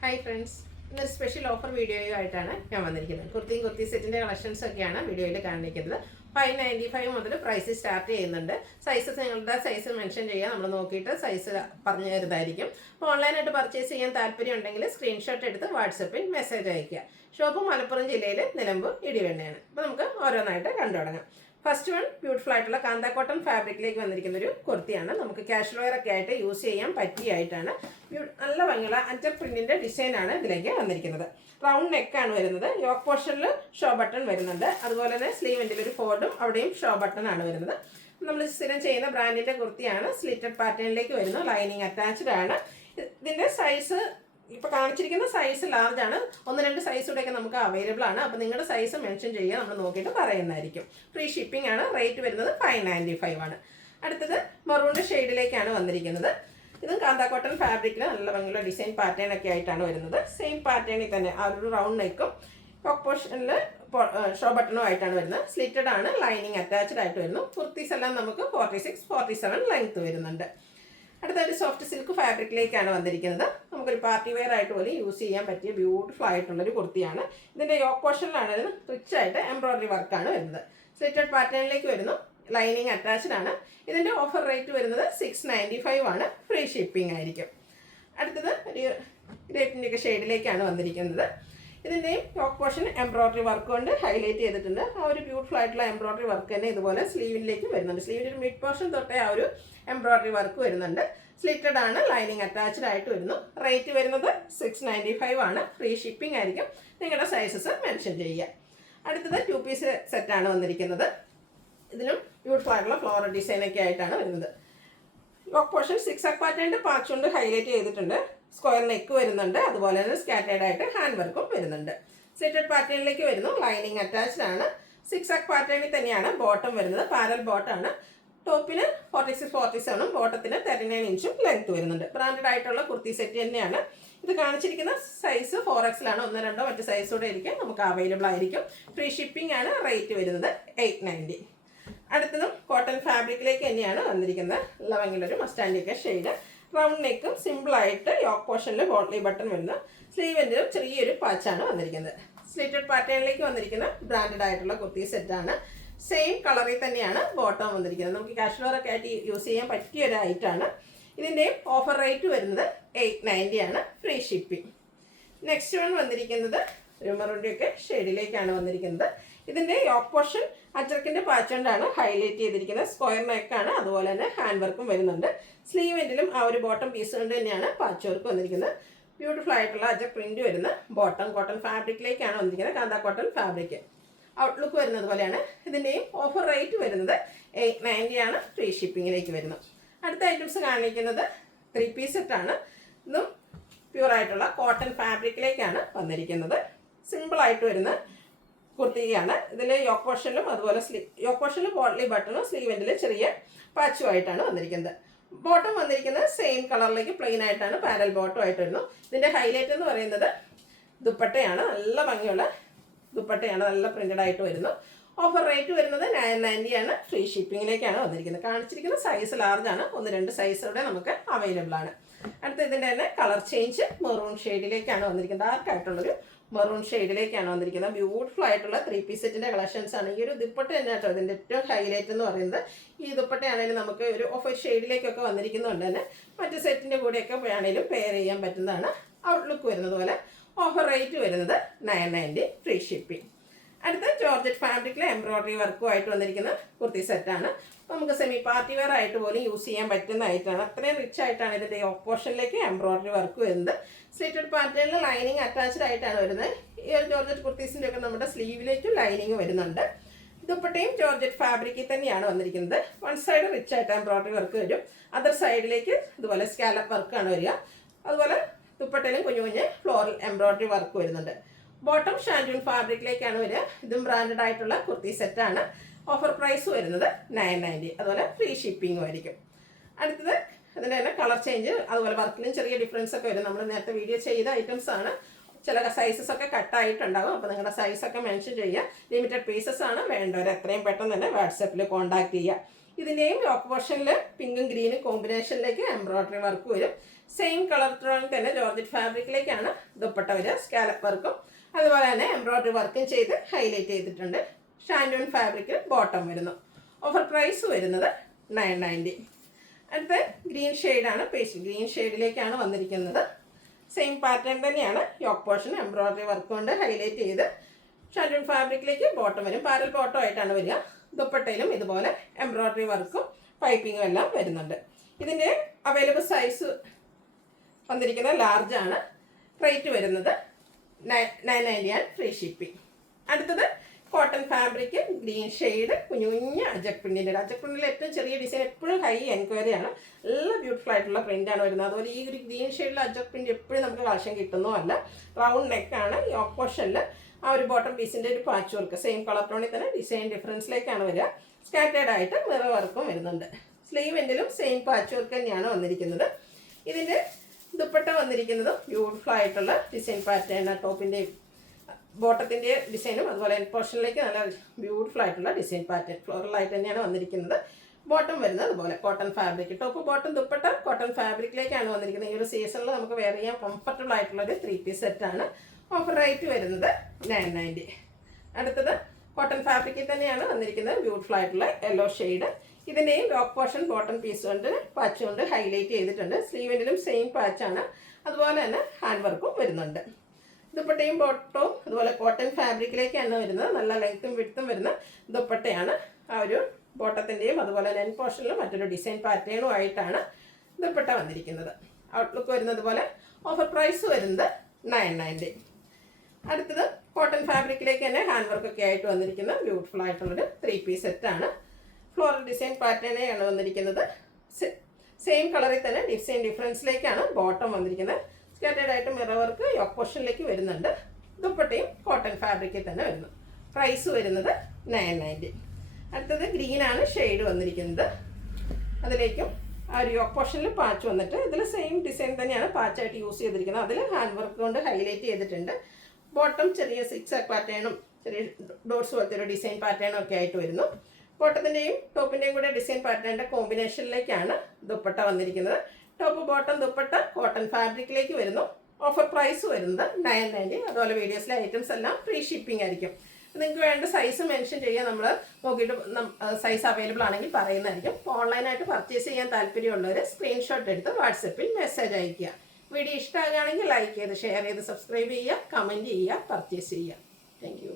Hi friends, ഇന്നൊരു special offer വീഡിയോയുമായിട്ടാണ് ഞാൻ വന്നിരിക്കുന്നത്. കുർത്തി സെറ്റിൻ്റെ കളക്ഷൻസ് ഒക്കെയാണ് വീഡിയോയിൽ കാണിക്കുന്നത്. 595 മുതൽ പ്രൈസ് സ്റ്റാർട്ട് ചെയ്യുന്നുണ്ട്. സൈസസ് നിങ്ങളുടെ സൈസ് മെൻഷൻ ചെയ്യുക, നമ്മൾ നോക്കിയിട്ട് സൈസ് പറഞ്ഞു തരുന്നതായിരിക്കും. അപ്പോൾ ഓൺലൈനായിട്ട് പർച്ചേസ് ചെയ്യാൻ താല്പര്യം ഉണ്ടെങ്കിൽ സ്ക്രീൻഷോട്ട് എടുത്ത് വാട്സപ്പിൽ മെസ്സേജ് അയയ്ക്കുക. ഷോപ്പ് മലപ്പുറം ജില്ലയിൽ നിലമ്പൂർ ഇടിവെണ്ണയാണ്. അപ്പോൾ നമുക്ക് ഓരോന്നായിട്ട് കണ്ടു തുടങ്ങാം. ഫസ്റ്റ് വൺ ബ്യൂട്ടിഫുൾ ആയിട്ടുള്ള കാന്ത കോട്ടൺ ഫാബ്രിക്കിലേക്ക് വന്നിരിക്കുന്ന ഒരു കുർത്തിയാണ്. നമുക്ക് ക്യാഷ് വെയർ ഒക്കെ ആയിട്ട് യൂസ് ചെയ്യാൻ പറ്റിയായിട്ടാണ്. നല്ല ഭംഗിയുള്ള അഞ്ചർ പ്രിന്റിന്റെ ഡിസൈനാണ് ഇതിലേക്ക് വന്നിരിക്കുന്നത്. റൗണ്ട് നെക്കാണ് വരുന്നത്. യോക്ക് പോർഷനിൽ ഷോ ബട്ടൺ വരുന്നുണ്ട്. അതുപോലെ തന്നെ സ്ലീവ് എൻഡിൽ ഒരു ഫോർഡും അവിടെയും ഷോ ബട്ടൺ ആണ് വരുന്നത്. നമ്മൾ സ്ഥിരം ചെയ്യുന്ന ബ്രാൻഡിന്റെ കുർത്തിയാണ്. സ്ലിറ്റഡ് പാറ്റേണിലേക്ക് വരുന്നു. ലൈനിങ് അറ്റാച്ച്ഡ് ആണ്. ഇതിന്റെ സൈസ് ഇപ്പോൾ കാണിച്ചിരിക്കുന്ന സൈസ് ലാർജ് ആണ്. 1-2 സൈസൂടെയൊക്കെ നമുക്ക് അവൈലബിൾ ആണ്. അപ്പോൾ നിങ്ങളുടെ സൈസ് മെൻഷൻ ചെയ്യുക, നമ്മൾ നോക്കിയിട്ട് പറയുന്നതായിരിക്കും. ഫ്രീ ഷിപ്പിംഗ് ആണ്. റേറ്റ് വരുന്നത് 595 ആണ്. അടുത്തത് മെറൂണിൻ്റെ ഷെയ്ഡിലേക്കാണ് വന്നിരിക്കുന്നത്. ഇതും കാന്ത കോട്ടൺ ഫാബ്രിക്കിൽ നല്ല ഭംഗിയുള്ള ഡിസൈൻ പാറ്റേൺ ഒക്കെ ആയിട്ടാണ് വരുന്നത്. സെയിം പാറ്റേണിൽ തന്നെ ആ ഒരു റൗണ്ട് നെക്കും ടോപ്പ് പോർഷനിൽ ഷോ ബട്ടണും ആയിട്ടാണ് വരുന്നത്. സ്ലിറ്റഡ് ആണ്. ലൈനിങ് അറ്റാച്ച്ഡ് ആയിട്ട് വരുന്നു. കുർത്തീസ് എല്ലാം നമുക്ക് 46-47 ലെങ്ത് വരുന്നുണ്ട്. അടുത്തൊരു സോഫ്റ്റ് സിൽക്ക് ഫാബ്രിക്കിലേക്കാണ് വന്നിരിക്കുന്നത്. നമുക്കൊരു പാർട്ടി വെയർ ആയിട്ട് പോലും യൂസ് ചെയ്യാൻ പറ്റിയ ബ്യൂട്ടിഫുൾ ആയിട്ടുള്ളൊരു കുർത്തിയാണ്. ഇതിൻ്റെ യോക്ക് പോർഷനിലാണ് റിച്ച് ആയിട്ട് എംബ്രോയിഡറി വർക്കാണ് വരുന്നത്. സ്ലിറ്റഡ് പാറ്റേണിലേക്ക് വരുന്നു. ലൈനിങ് അറ്റാച്ച്ഡ് ആണ്. ഇതിൻ്റെ ഓഫർ റേറ്റ് വരുന്നത് 695 ആണ്. ഫ്രീ ഷിപ്പിംഗ് ആയിരിക്കും. അടുത്തത് ഒരു ഗ്രേപ്പിൻ്റെയൊക്കെ ഷെയ്ഡിലേക്കാണ് വന്നിരിക്കുന്നത്. ഇതിൻ്റെയും യോക്ക് പോർഷൻ എംബ്രോയിഡറി വർക്ക് കൊണ്ട് ഹൈലൈറ്റ് ചെയ്തിട്ടുണ്ട്. ആ ഒരു ബ്യൂട്ടിഫുൾ ആയിട്ടുള്ള എംബ്രോയിഡറി വർക്ക് തന്നെ ഇതുപോലെ സ്ലീവിലേക്ക് വരുന്നുണ്ട്. സ്ലീവിൻ്റെ ഒരു മിഡ് പോർഷൻ തൊട്ടേ ആ ഒരു എംബ്രോയിഡറി വർക്ക് വരുന്നുണ്ട്. സ്ലിറ്റഡ് ആണ്. ലൈനിങ് അറ്റാച്ച്ഡ് ആയിട്ട് വരുന്നു. റേറ്റ് വരുന്നത് 695 ആണ്. ഫ്രീ ഷിപ്പിംഗ് ആയിരിക്കും. നിങ്ങളുടെ സൈസസ് മെൻഷൻ ചെയ്യുക. അടുത്തത് 2 പീസ് സെറ്റാണ് വന്നിരിക്കുന്നത്. ഇതിലും ബ്യൂട്ടിഫുൾ ആയിട്ടുള്ള ഫ്ലോറൽ ഡിസൈനൊക്കെ ആയിട്ടാണ് വരുന്നത്. യോക്ക് പോർഷൻ 6 പാറ്റേണിൻ്റെ പാച്ച് കൊണ്ട് ഹൈലൈറ്റ് ചെയ്തിട്ടുണ്ട്. സ്ക്വയർ നെക്ക് വരുന്നുണ്ട്. അതുപോലെ തന്നെ സ്കാറ്റേഡ് ആയിട്ട് ഹാൻഡ് വർക്കും വരുന്നുണ്ട്. സ്ലിറ്റഡ് പാറ്റേണിലേക്ക് വരുന്നു. ലൈനിങ് അറ്റാച്ച്ഡ് ആണ്. 6 പാറ്റേണിൽ തന്നെയാണ് ബോട്ടം വരുന്നത്. പാരൽ ബോട്ടാണ്. ടോപ്പിന് 46-47 ബോട്ടത്തിന് 39 ഇഞ്ചും ലെങ്ത് വരുന്നുണ്ട്. ബ്രാൻഡഡ് ആയിട്ടുള്ള കുർത്തി സെറ്റ് തന്നെയാണ്. ഇത് കാണിച്ചിരിക്കുന്ന സൈസ് 4XL 1-2 മറ്റ് സൈസോടെ ഇരിക്കും നമുക്ക് അവൈലബിൾ ആയിരിക്കും. ഫ്രീ ഷിപ്പിംഗ് ആണ്. റേറ്റ് വരുന്നത് 890. അടുത്തതും കോട്ടൺ ഫാബ്രിക്കിലേക്ക് തന്നെയാണ് വന്നിരിക്കുന്നത്. നല്ല ഭംഗിയുള്ളൊരു മസ്റ്റാൻഡിയൊക്കെ ഷെയ്ഡ്. റൗണ്ട് നെക്കും സിമ്പിളായിട്ട് യോക്ക് പോർഷനിൽ ബോട്ട്ലി ബട്ടൺ വരുന്നു. സ്ലീവിൻ്റെയും ചെറിയൊരു പാച്ചാണ് വന്നിരിക്കുന്നത്. സ്ലിറ്റഡ് പാറ്റേണിലേക്ക് വന്നിരിക്കുന്ന ബ്രാൻഡഡ് ആയിട്ടുള്ള കുർത്തി സെറ്റാണ്. സെയിം കളറിൽ തന്നെയാണ് ബോട്ടം വന്നിരിക്കുന്നത്. നമുക്ക് കാഷ്വലറൊക്കെ ആയിട്ട് യൂസ് ചെയ്യാൻ പറ്റിയ ഒരു ഐറ്റാണ്. ഇതിൻ്റെയും ഓഫർ റേറ്റ് വരുന്നത് 890 ആണ്. Free shipping. നെക്സ്റ്റ് വൺ വന്നിരിക്കുന്നത് മെറൂണിൻ്റെയൊക്കെ ഷെയ്ഡിലേക്കാണ് വന്നിരിക്കുന്നത്. ഇതിൻ്റെ യോക്ക് പോർഷൻ അച്ചർക്കിൻ്റെ പാച്ച് കൊണ്ടാണ് ഹൈലൈറ്റ് ചെയ്തിരിക്കുന്നത്. സ്ക്വയർ നെക്കാണ്. അതുപോലെ തന്നെ ഹാൻഡ് വർക്കും വരുന്നുണ്ട്. സ്ലീവ് എൻഡിലും ആ ഒരു ബോട്ടം പീസ് കൊണ്ട് തന്നെയാണ് പാച്ച് വർക്ക് വന്നിരിക്കുന്നത്. ബ്യൂട്ടിഫുൾ ആയിട്ടുള്ള അജർ പ്രിന്റ് വരുന്ന ബോട്ടം കോട്ടൺ ഫാബ്രിക്കിലേക്കാണ് വന്നിരിക്കുന്നത്. കാന്ത കോട്ടൺ ഫാബ്രിക് ഔട്ട്ലുക്ക് വരുന്നത് പോലെയാണ്. ഇതിൻ്റെയും ഓഫർ റേറ്റ് വരുന്നത് 890 ആണ്. ഫ്രീ ഷിപ്പിങ്ങിലേക്ക് വരുന്നു. അടുത്ത ഐറ്റംസ് കാണിക്കുന്നത് 3 പീസ് സെറ്റാണ്. ഇതും പ്യൂറായിട്ടുള്ള കോട്ടൺ ഫാബ്രിക്കിലേക്കാണ് വന്നിരിക്കുന്നത്. സിമ്പിളായിട്ട് വരുന്ന കുർത്തിയാണ്. ഇതിൽ യോക്ക് പോർഷനിലും അതുപോലെ യോക്ക് പോർഷനിലും ബോട്ട്ലി ബട്ടണും സ്ലീവ് എൻഡിൽ ചെറിയ പാച്ചുമായിട്ടാണ് വന്നിരിക്കുന്നത്. ബോട്ടം വന്നിരിക്കുന്നത് സെയിം കളറിലേക്ക് പ്ലെയിൻ ആയിട്ടാണ്. പാരൽ ബോട്ടം ആയിട്ട് വരുന്നു. ഇതിൻ്റെ ഹൈലൈറ്റ് എന്ന് പറയുന്നത് ദുപ്പട്ടയാണ്. നല്ല ഭംഗിയുള്ള ദുപ്പട്ടയാണ്. നല്ല പ്രിന്റഡ് ആയിട്ട് വരുന്നു. ഓഫർ റേറ്റ് വരുന്നത് 990 ആണ്. ഫ്രീ ഷിപ്പിങ്ങിലേക്കാണ് വന്നിരിക്കുന്നത്. കാണിച്ചിരിക്കുന്ന സൈസ് ലാർജ് ആണ്. 1-2 സൈസോടെ നമുക്ക് അവൈലബിൾ ആണ്. അടുത്ത ഇതിൻ്റെ തന്നെ കളർ ചേഞ്ച് മെറൂൺ ഷെയ്ഡിലേക്കാണ് വന്നിരിക്കുന്നത്. ഡാർക്ക് ആയിട്ടുള്ളൊരു മെറൂൺ ഷെയ്ഡിലേക്കാണ് വന്നിരിക്കുന്നത്. ബ്യൂട്ടിഫുൾ ആയിട്ടുള്ള 3 പീസ് സെറ്റിൻ്റെ കളക്ഷൻസ് ആണ്. ഈ ഒരു ദുപ്പട്ട തന്നെ കേട്ടോ ഇതിൻ്റെ ഏറ്റവും ഹൈലൈറ്റ് എന്ന് പറയുന്നത്. ഈ ദുപ്പട്ടയാണെങ്കിലും നമുക്ക് ഒരു ഓഫ് ഷെയ്ഡിലേക്കൊക്കെ വന്നിരിക്കുന്നതുകൊണ്ട് തന്നെ മറ്റ് സെറ്റിൻ്റെ കൂടെയൊക്കെ ആണെങ്കിലും പെയർ ചെയ്യാൻ പറ്റുന്നതാണ്. ഔട്ട്ലുക്ക് വരുന്നത് പോലെ. ഓഫർ റേറ്റ് വരുന്നത് 990. Free shipping. അടുത്ത ജോർജറ്റ് ഫാബ്രിക്കിൽ എംബ്രോയിഡറി വർക്കുമായിട്ട് വന്നിരിക്കുന്ന കുർത്തി സെറ്റാണ്. നമുക്ക് സെമി പാർട്ടി വെയർ ആയിട്ട് പോലും യൂസ് ചെയ്യാൻ പറ്റുന്ന ഐറ്റാണ്. അത്രയും റിച്ച് ആയിട്ടാണ് ഇതിൻ്റെ യോക്ക് പോർഷനിലേക്ക് എംബ്രോയിഡറി വർക്ക് വരുന്നത്. സ്ലിറ്റഡ് പാറ്റേണിൽ ലൈനിങ് അറ്റാച്ച്ഡ് ആയിട്ടാണ് വരുന്നത്. ഈ ഒരു ജോർജറ്റ് കുർത്തീസിൻ്റെ ഒക്കെ നമ്മുടെ സ്ലീവിലേക്കും ലൈനിങ് വരുന്നുണ്ട്. ദുപ്പട്ടയും ജോർജറ്റ് ഫാബ്രിക്കിൽ തന്നെയാണ് വന്നിരിക്കുന്നത്. വൺ സൈഡ് റിച്ച് ആയിട്ട് എംബ്രോയിഡറി വർക്ക് വരും. അതർ സൈഡിലേക്ക് ഇതുപോലെ സ്കാലപ്പ് വർക്കാണ് വരിക. അതുപോലെ ദുപ്പട്ടയിലും കുഞ്ഞു കുഞ്ഞ് ഫ്ലോറൽ എംബ്രോയിഡറി വർക്ക് വരുന്നുണ്ട്. ബോട്ടം ഷാൻഡൂൺ ഫാബ്രിക്കിലേക്കാണ് വരിക. ഇതും ബ്രാൻഡഡ് ആയിട്ടുള്ള കുർത്തി സെറ്റാണ്. ഓഫർ പ്രൈസ് വരുന്നത് 990. അതുപോലെ ഫ്രീ ഷിപ്പിംഗും ആയിരിക്കും. അടുത്തത് അതിൻ്റെ തന്നെ കളർ ചേഞ്ച് അതുപോലെ വർക്കിലും ചെറിയ ഡിഫറൻസ് ഒക്കെ വരും. നമ്മൾ നേരത്തെ വീഡിയോ ചെയ്ത ഐറ്റംസ് ആണ്. ചില സൈസസ് ഒക്കെ കട്ടായിട്ടുണ്ടാകും. അപ്പോൾ നിങ്ങളുടെ സൈസൊക്കെ മെൻഷൻ ചെയ്യുക. ലിമിറ്റഡ് പീസസ് ആണ്. വേണ്ടവർ എത്രയും പെട്ടെന്ന് തന്നെ വാട്സപ്പിൽ കോൺടാക്ട് ചെയ്യുക. ഇതിൻ്റെയും യോക്ക് പോർഷനിൽ പിങ്കും ഗ്രീനും കോമ്പിനേഷനിലേക്ക് എംബ്രോയിഡറി വർക്ക് വരും. സെയിം കളർ ടോണിൽ തന്നെ ജോർജറ്റ് ഫാബ്രിക്കിലേക്കാണ് ദുപ്പട്ട വരിക. സ്കാലപ്പ് വർക്കും അതുപോലെ തന്നെ എംബ്രോയ്ഡറി വർക്കും ചെയ്ത് ഹൈലൈറ്റ് ചെയ്തിട്ടുണ്ട്. ഷാൻഡൂൺ ഫാബ്രിക്കിൽ ബോട്ടം വരുന്നു. ഓഫർ പ്രൈസ് വരുന്നത് 990. അടുത്ത ഗ്രീൻ ഷെയ്ഡാണ്. പേസ്റ്റ് ഗ്രീൻ ഷെയ്ഡിലേക്കാണ് വന്നിരിക്കുന്നത്. സെയിം പാറ്റേൺ തന്നെയാണ്. യോക്ക് പോർഷൻ എംബ്രോയ്ഡറി വർക്ക് കൊണ്ട് ഹൈലൈറ്റ് ചെയ്ത് ഷാൻഡൂൺ ഫാബ്രിക്കിലേക്ക് ബോട്ടം വരും. പാരൽ ബോട്ടം ആയിട്ടാണ് വരിക. ദുപ്പട്ടയിലും ഇതുപോലെ എംബ്രോയ്ഡറി വർക്കും പൈപ്പിങ്ങും എല്ലാം വരുന്നുണ്ട്. ഇതിൻ്റെ അവൈലബിൾ സൈസ് വന്നിരിക്കുന്നത് ലാർജ് ആണ്. റേറ്റ് വരുന്നത് 990 ആണ്, ഫ്രീ ഷിപ്പിംഗ്. അടുത്തത് കോട്ടൺ ഫാബ്രിക് ഗ്രീൻ ഷെയ്ഡ് കുഞ്ഞു കുഞ്ഞ് അജക് പ്രിന്റിൻ്റെ. അജക് പ്രിന്റിൽ ഏറ്റവും ചെറിയ ഡിസൈൻ എപ്പോഴും ഹൈ എൻക്വയറി ആണ്. നല്ല ബ്യൂട്ടിഫുൾ ആയിട്ടുള്ള പ്രിൻ്റാണ് വരുന്നത്. അതുപോലെ ഈ ഒരു ഗ്രീൻ ഷെയ്ഡിൽ അജക് പ്രിന്റ് എപ്പോഴും നമുക്ക് കളക്ഷൻ കിട്ടുന്നതല്ല. റൗണ്ട് നെക്കാണ്. യോക്ക് പോർഷനിൽ ആ ഒരു ബോട്ടം പീസിൻ്റെ ഒരു പാച്ച് വർക്ക് സെയിം കളർ ടോണിൽ തന്നെ ഡിസൈൻ ഡിഫറൻസിലേക്കാണ് വരിക. സ്കാറ്റേഡ് ആയിട്ട് മിറർ വർക്കും വരുന്നുണ്ട്. സ്ലീവ് എൻഡിലും സെയിം പാച്ച് വർക്ക് തന്നെയാണ് വന്നിരിക്കുന്നത്. ഇതിൻ്റെ ദുപ്പട്ട വന്നിരിക്കുന്നത് ബ്യൂട്ടിഫുൾ ആയിട്ടുള്ള ഡിസൈൻ പാറ്റേൺ. ടോപ്പിൻ്റെയും ബോട്ടത്തിൻ്റെ ഡിസൈനും അതുപോലെ എൻ പോർഷനിലേക്ക് നല്ല ബ്യൂട്ടിഫുൾ ആയിട്ടുള്ള ഡിസൈൻ പാറ്റേൺ ഫ്ലോറലായിട്ട് തന്നെയാണ് വന്നിരിക്കുന്നത്. ബോട്ടം വരുന്നത് അതുപോലെ cotton fabric. Top bottom dupatta cotton ഫാബ്രിക്കിലേക്കാണ് വന്നിരിക്കുന്നത്. ഈ ഒരു സീസണിൽ നമുക്ക് വെയർ ചെയ്യാൻ കംഫർട്ടബിൾ ആയിട്ടുള്ളൊരു 3 പീസ് സെറ്റാണ്. ഓഫർ റേറ്റ് വരുന്നത് 990. അടുത്തത് കോട്ടൺ ഫാബ്രിക്കിൽ തന്നെയാണ് വന്നിരിക്കുന്നത്. ബ്യൂട്ടിഫുൾ ആയിട്ടുള്ള യെല്ലോ ഷെയ്ഡ്. ഇതിൻ്റെയും യോക്ക് പോർഷൻ ബോട്ടം പീസ് കൊണ്ട് പാച്ച് കൊണ്ട് ഹൈലൈറ്റ് ചെയ്തിട്ടുണ്ട്. സ്ലീവിൻ്റെലും സെയിം പാച്ചാണ്. അതുപോലെ തന്നെ ഹാൻഡ് വർക്കും വരുന്നുണ്ട്. ദുപ്പട്ടയും ബോട്ടവും അതുപോലെ കോട്ടൺ ഫാബ്രിക്കിലേക്കാണ് വരുന്നത്. നല്ല ലെങ്ത്തും വിഡ്ത്തും വരുന്ന ദുപ്പട്ടയാണ്. ആ ഒരു ബോട്ടത്തിൻ്റെയും അതുപോലെ നെൻ പോർഷനിലും മറ്റൊരു ഡിസൈൻ പാറ്റേണും ആയിട്ടാണ് ദുപ്പട്ട വന്നിരിക്കുന്നത്. ഔട്ട്ലുക്ക് വരുന്നത് പോലെ. ഓഫർ പ്രൈസ് വരുന്നത് 990. അടുത്തത് കോട്ടൺ ഫാബ്രിക്കിലേക്ക് തന്നെ ഹാൻഡ് വർക്കൊക്കെ ആയിട്ട് വന്നിരിക്കുന്ന ബ്യൂട്ടിഫുൾ ആയിട്ടുള്ളൊരു 3 പീസ് സെറ്റാണ്. ഫ്ലോറൽ ഡിസൈൻ പാറ്റേണാണ് വന്നിരിക്കുന്നത്. സെയിം കളറിൽ തന്നെ ഡിസൈൻ ഡിഫറൻസിലേക്കാണ് ബോട്ടം വന്നിരിക്കുന്നത്. സ്കാറ്റേഡ് ആയിട്ട് മിറർ വർക്ക് യോക്ക് പോർഷനിലേക്ക് വരുന്നുണ്ട്. ദുപ്പട്ടയും കോട്ടൺ ഫാബ്രിക്കിൽ തന്നെ വരുന്നു. പ്രൈസ് വരുന്നത് 990. അടുത്തത് ഗ്രീനാണ് ഷെയ്ഡ് വന്നിരിക്കുന്നത്. അതിലേക്കും ആ ഒരു യോക്ക് പോർഷനിൽ പാച്ച് വന്നിട്ട് ഇതിൽ സെയിം ഡിസൈൻ തന്നെയാണ് പാച്ചായിട്ട് യൂസ് ചെയ്തിരിക്കുന്നത്. അതിൽ ഹാൻഡ് വർക്ക് കൊണ്ട് ഹൈലൈറ്റ് ചെയ്തിട്ടുണ്ട്. ബോട്ടം ചെറിയ സിക്സ് പാറ്റേണും ചെറിയ ഡോട്ട്സ് പോലത്തെ ഒരു ഡിസൈൻ പാറ്റേണും ഒക്കെ ആയിട്ട് വരുന്നു. ബോട്ടത്തിൻ്റെയും ടോപ്പിൻ്റെയും കൂടെ ഡിസൈൻ പാറ്റേണിൻ്റെ കോമ്പിനേഷനിലേക്കാണ് ദുപ്പട്ട വന്നിരിക്കുന്നത്. ടോപ്പ് ബോട്ടം ദുപ്പട്ട കോട്ടൺ ഫാബ്രിക്കിലേക്ക് വരുന്നു. ഓഫർ പ്രൈസ് വരുന്നത് 990. അതുപോലെ വീഡിയോസിലെ ഐറ്റംസ് എല്ലാം ഫ്രീ ഷിപ്പിംഗ് ആയിരിക്കും. നിങ്ങൾക്ക് വേണ്ട സൈസ് മെൻഷൻ ചെയ്യുക. നമ്മൾ നോക്കിയിട്ട് സൈസ് അവൈലബിൾ ആണെങ്കിൽ പറയുന്നതായിരിക്കും. ഓൺലൈനായിട്ട് പർച്ചേസ് ചെയ്യാൻ താല്പര്യമുള്ളവർ സ്ക്രീൻഷോട്ട് എടുത്ത് വാട്സപ്പിൽ മെസ്സേജ് അയയ്ക്കുക. വീഡിയോ ഇഷ്ടമാകുകയാണെങ്കിൽ ലൈക്ക് ചെയ്ത് ഷെയർ ചെയ്ത് സബ്സ്ക്രൈബ് ചെയ്യുക, കമൻറ്റ് ചെയ്യുക, പർച്ചേസ് ചെയ്യുക. Thank you.